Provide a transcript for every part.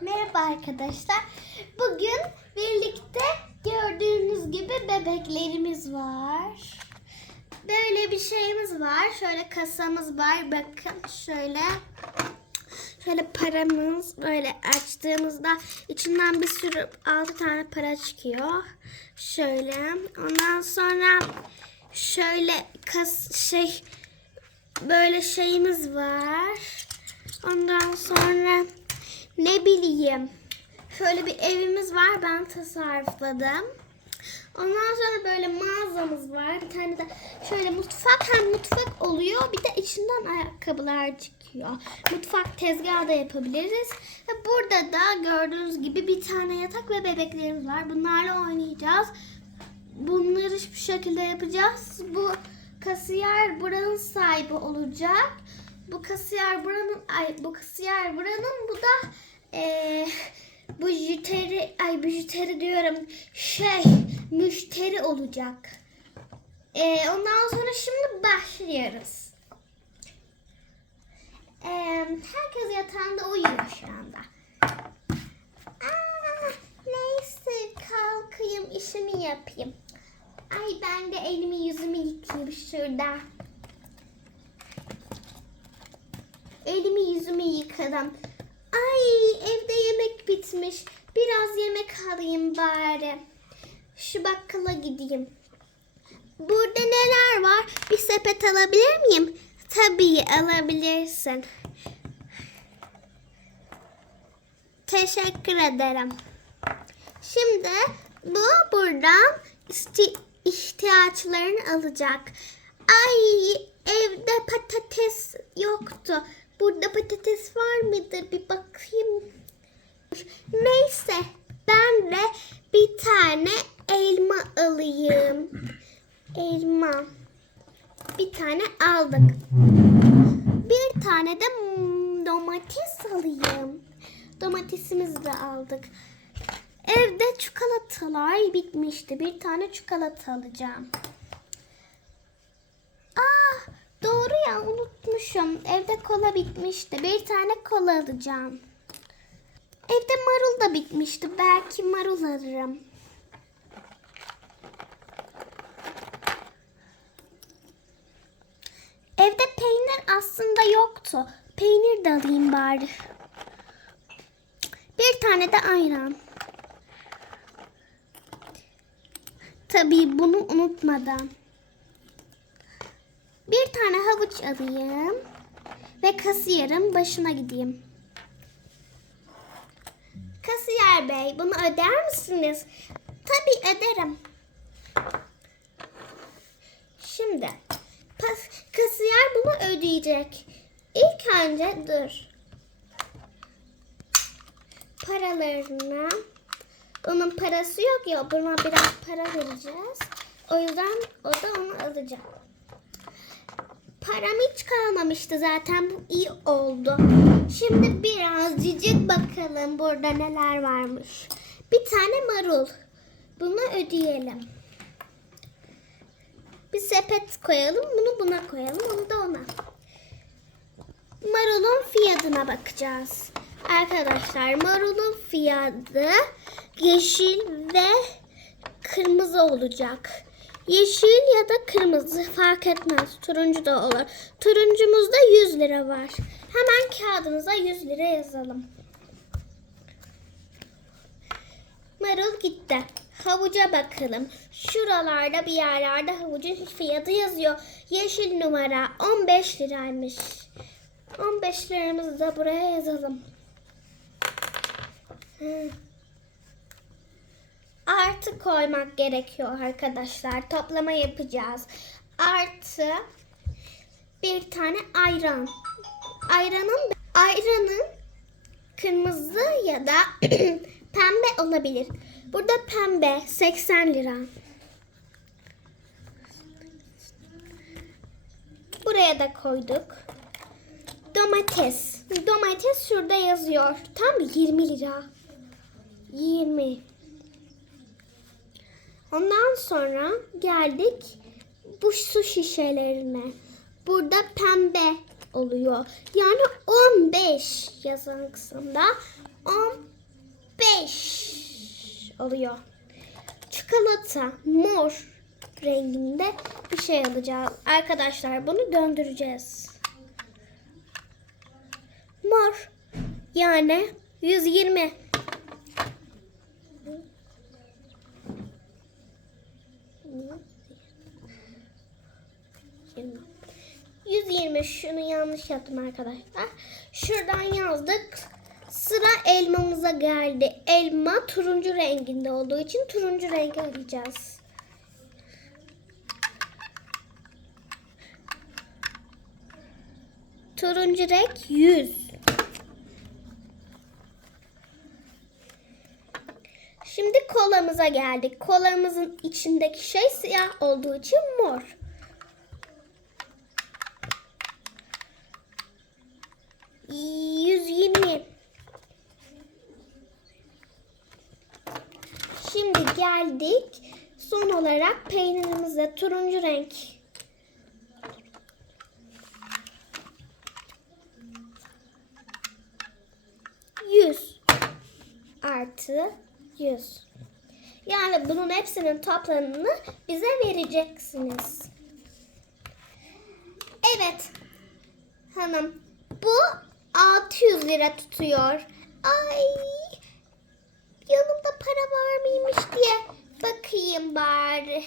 Merhaba arkadaşlar. Bugün birlikte gördüğünüz gibi bebeklerimiz var. Böyle bir şeyimiz var. Şöyle kasamız var. Bakın şöyle. Şöyle paramız böyle açtığımızda içinden bir sürü altı tane para çıkıyor. Şöyle. Ondan sonra şöyle kas şey böyle şeyimiz var. Ondan sonra ne bileyim. Şöyle bir evimiz var. Ben tasarrufladım. Ondan sonra böyle mağazamız var. Bir tane de şöyle mutfak hem mutfak oluyor. Bir de içinden ayakkabılar çıkıyor. Mutfak tezgahı da yapabiliriz. Ve burada da gördüğünüz gibi bir tane yatak ve bebeklerimiz var. Bunlarla oynayacağız. Bunları şu şekilde yapacağız. Bu kasiyer buranın sahibi olacak. Bu kasiyer buranın ay bu kasiyer buranın bu da eee bu jüteri ay bu jüteri diyorum şey müşteri olacak. Eee, ondan sonra şimdi başlıyoruz. Eee, herkes yatağında uyuyor şu anda. Aa, neyse kalkayım işimi yapayım. Ay ben de elimi yüzümü yıkayayım şurada. Elimi yüzümü yıkadım. Bitmiş. Biraz yemek alayım bari. Şu bakkala gideyim. Burada neler var? Bir sepet alabilir miyim? Tabii alabilirsin. Teşekkür ederim. Şimdi bu buradan ihtiyaçlarını alacak. Ay evde patates yoktu. Burada patates var mıdır bir bakayım. Neyse ben de bir tane elma alayım. Elma. Bir tane aldık. Bir tane de domates alayım. Domatesimizi de aldık. Evde çikolatalar bitmişti. Bir tane çikolata alacağım. Aa, doğru ya unutmuşum. Evde kola bitmişti. Bir tane kola alacağım. Evde marul da bitmişti. Belki marul alırım. Evde peynir aslında yoktu. Peynir de alayım bari. Bir tane de ayran. Tabii bunu unutmadan. Bir tane havuç alayım ve kasiyerin başına gideyim. Kasiyer bey bunu öder misiniz? Tabii öderim. Şimdi pas, kasiyer bunu ödeyecek. İlk önce dur. Paralarına onun parası yok ya buna biraz para vereceğiz. O yüzden o da onu alacak. Param hiç kalmamıştı zaten. Bu iyi oldu. Şimdi birazcık bakalım burada neler varmış. Bir tane marul. Bunu ödeyelim. Bir sepet koyalım. Bunu buna koyalım. Onu da ona. Marulun fiyatına bakacağız. Arkadaşlar marulun fiyatı yeşil ve kırmızı olacak. Yeşil ya da kırmızı fark etmez. Turuncu da olur. Turuncumuzda 100 lira var. Hemen kağıdımıza 100 lira yazalım. Marul gitti. Havuca bakalım. Şuralarda bir yerlerde havucun fiyatı yazıyor. Yeşil numara 15 liraymış. 15 liramızı da buraya yazalım. Hı. Artı koymak gerekiyor arkadaşlar. Toplama yapacağız. Artı bir tane ayran. Ayranın ayranın kırmızı ya da pembe olabilir. Burada pembe 80 lira. Buraya da koyduk. Domates. Domates şurada yazıyor. Tam 20 lira. 20. Ondan sonra geldik bu su şişelerine. Burada pembe oluyor. Yani 15 yazan kısımda 15 oluyor. Çikolata mor renginde bir şey alacağız. Arkadaşlar bunu döndüreceğiz. Mor yani 120. 120 şunu yanlış yaptım arkadaşlar. Şuradan yazdık. Sıra elmamıza geldi. Elma turuncu renginde olduğu için turuncu rengi arayacağız. Turuncu renk 100. Şimdi kolamıza geldik. Kolamızın içindeki şey siyah olduğu için mor. Yüz yirmi. Şimdi geldik. Son olarak peynirimize turuncu renk. Yüz artı yüz. Yani bunun hepsinin toplamını bize vereceksiniz. Evet hanım bu 600 lira tutuyor. Ay yanımda para var mıymış diye bakayım bari.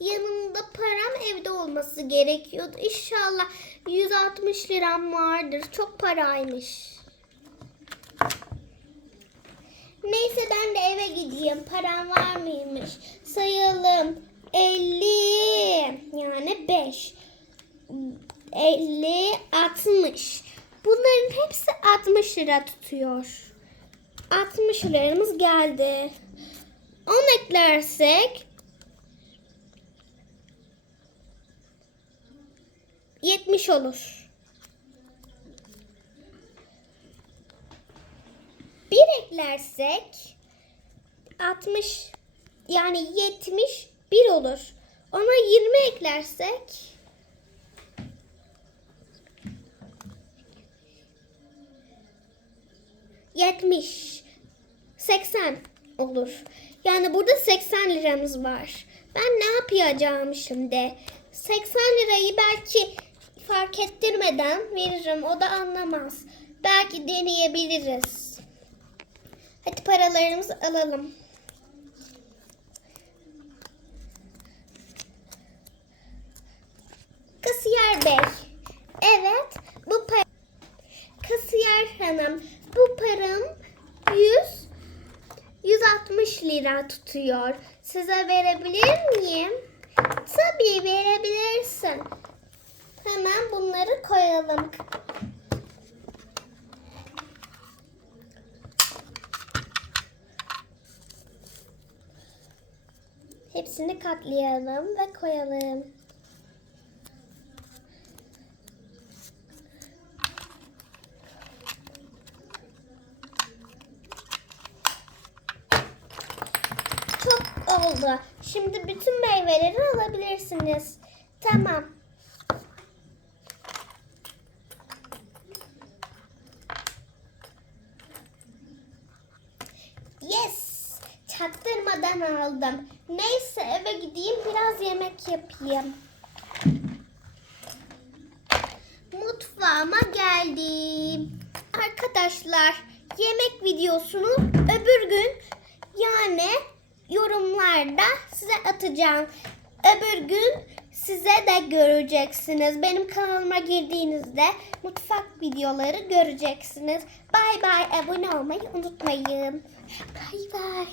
Yanımda param evde olması gerekiyordu. İnşallah 160 liram vardır. Çok paraymış. Neyse ben de eve gideyim. Param var mıymış? Sayalım. 50 yani 5. 50 60. Bunların hepsi 60 lira tutuyor. 60 liramız geldi. 10 eklersek 70 olur. Bir eklersek 60 yani 71 olur. Ona 20 eklersek Yetmiş. 80 olur. Yani burada 80 liramız var. Ben ne yapacağım şimdi? 80 lirayı belki fark ettirmeden veririm. O da anlamaz. Belki deneyebiliriz. Hadi paralarımızı alalım. Kasiyer bey. Evet, bu para Kasiyer hanım, param 100 160 lira tutuyor. Size verebilir miyim? Tabii verebilirsin. Hemen bunları koyalım. Hepsini katlayalım ve koyalım. Çok oldu. Şimdi bütün meyveleri alabilirsiniz. Tamam. Yes. Çaktırmadan aldım. Neyse eve gideyim biraz yemek yapayım. Mutfağıma geldim. Arkadaşlar yemek videosunu öbür gün yani yorumlarda size atacağım. Öbür gün size de göreceksiniz. Benim kanalıma girdiğinizde mutfak videoları göreceksiniz. Bay bay abone olmayı unutmayın. Bay bay.